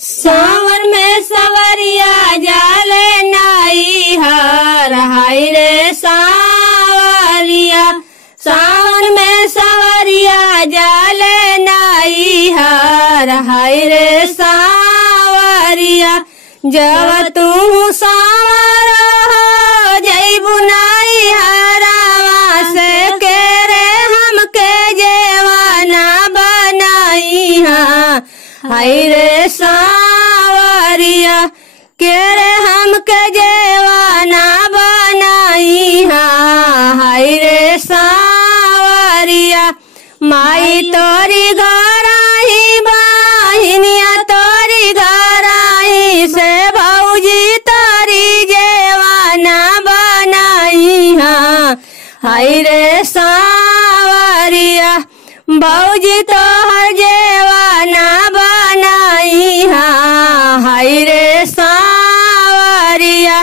सावन में सवरिया जाले नाई हर हाय रे सावरिया। सावन में सवरिया जाले नाई हर हाय रे सावरिया। जब तू सावर हो जइबू नाई हरावा से के रे हमके जेवाना बनाई हाय रे सावरिया। के रे हमके जेवाना बनाई हाय रे सावरिया। माई तोरी घराही बहिनिया तोरी घराही से भौजी तोरी जेवाना बनाई हाय रे सावरिया। भौजी तोहर जेवाना बनाई हाय रे सावरिया।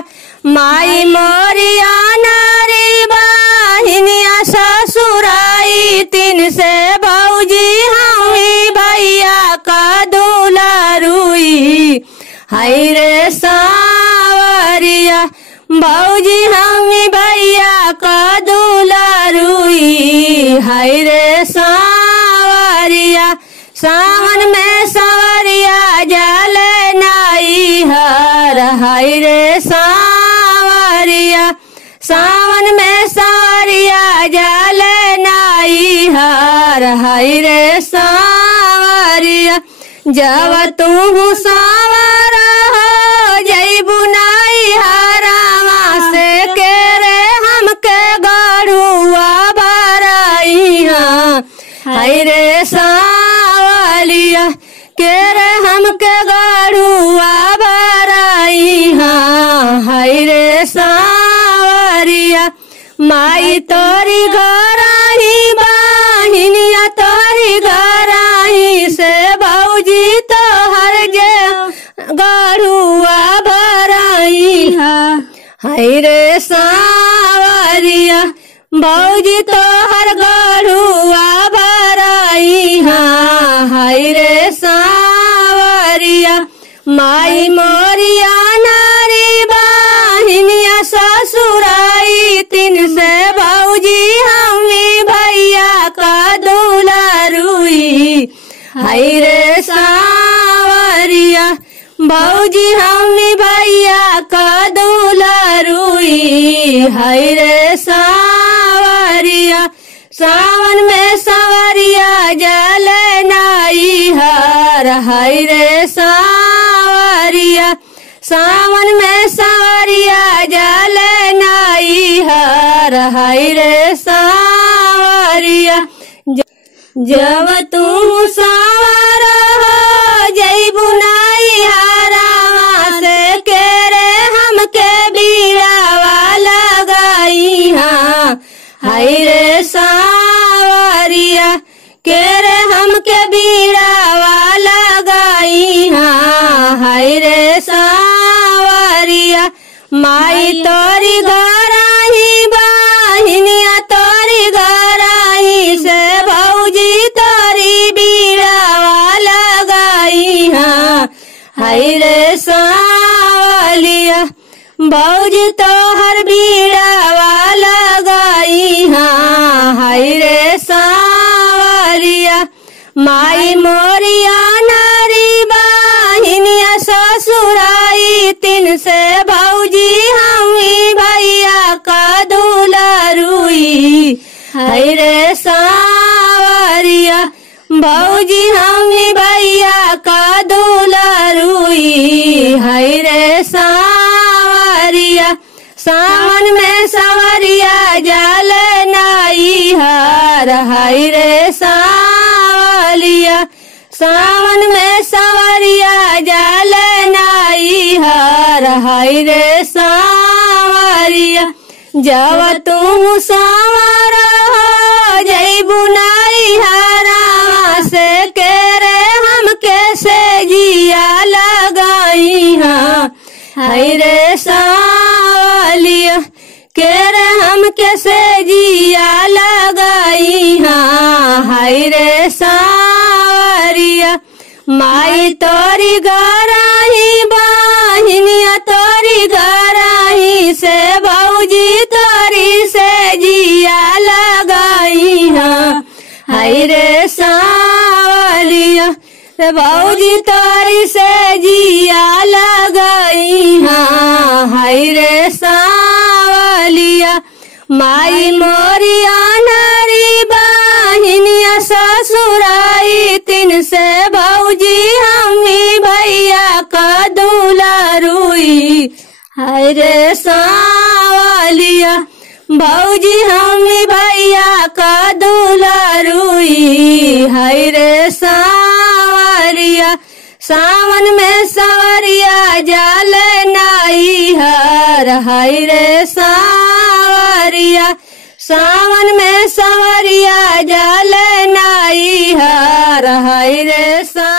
माई मोरिया नारी बहिनिया ससुराई तीन से भौजी हमी भैया का दुलारुई हाय रे सावरिया। भौजी हमी भैया का दुलारुई हाय रे सावरिया। सावन में सवरिया जाले नाई हर हाय रे सावरिया। सावन में सवरिया जाले नाई हर हाय रे सावरिया। जब तू सावर हो जइबू नाई हरावा से के रे हमके गढ़ुआ भराई हाय रे सावरिया। के रे हमके गढ़ुआ भराई हाय रे सावरिया। माई तोरी घराही बहिनिया तोरी घराही से भौजी तोहर जे गढ़ुआ भराई हाय रे सावरिया। भौजी तोहर गढ़ुआ भराई हाय रे सावरिया। माई मोरिया नारी बहिनिया ससुराई तीन से भौजी हमी भैया का दुलारुई हाय रे सावरिया। भौजी हमी भैया का दुलारुई हाय रे सावरिया। सावन में सवरिया जाले नाई हर हाय रे सावरिया। सावन में सवरिया जाले नाई हर हाय रे सावरिया। जब तू सावर हो जइबू नाई हरावा से के रे हमके बीड़ावा लगाई हाय रे सावरिया। के रे हमके बीड़ावा लगाई हाय रे सावरिया। माई तोरी घराही बहिनिया तोरी घराही से भौजी तोरी बीड़ावा लगाई हाय रे सावरिया। भौजी तोहर बीड़ावा लगाई हाय रे सावरिया। माई मोरिया नारी बहिनिया ससुराई तीन से भौजी हमी भैया का दुलारुई हाय रे सावरिया। भौजी हमी भैया का दुलारुई हाय रे सावरिया। सावन में सवरिया जाले नाई हर हाय रे सावरिया। सावन में सवरिया जाले नाई हर हाय रे सावरिया। जब तू सावर हो जइबू नाई हरावा से के रे हमके से जिया लगाई हाय रे सावरिया। के रे हमके से जिया लगाई हाय रे सावरिया। माई तोरी घर भौजी तारी से जिया लगई हाँ हाय रे सावलिया माई मोरिया नारी बहिनिया ससुराई तिन से भौजी हमी भैया का दुलारुई हाय रे सावलिया भौजी हमी भैया का दुलारुई हाय रे सावरिया सावन में सवरिया जाल नाई हर हाय रे सावरिया सावन में सवरिया जाल नाई हर हाय रे सा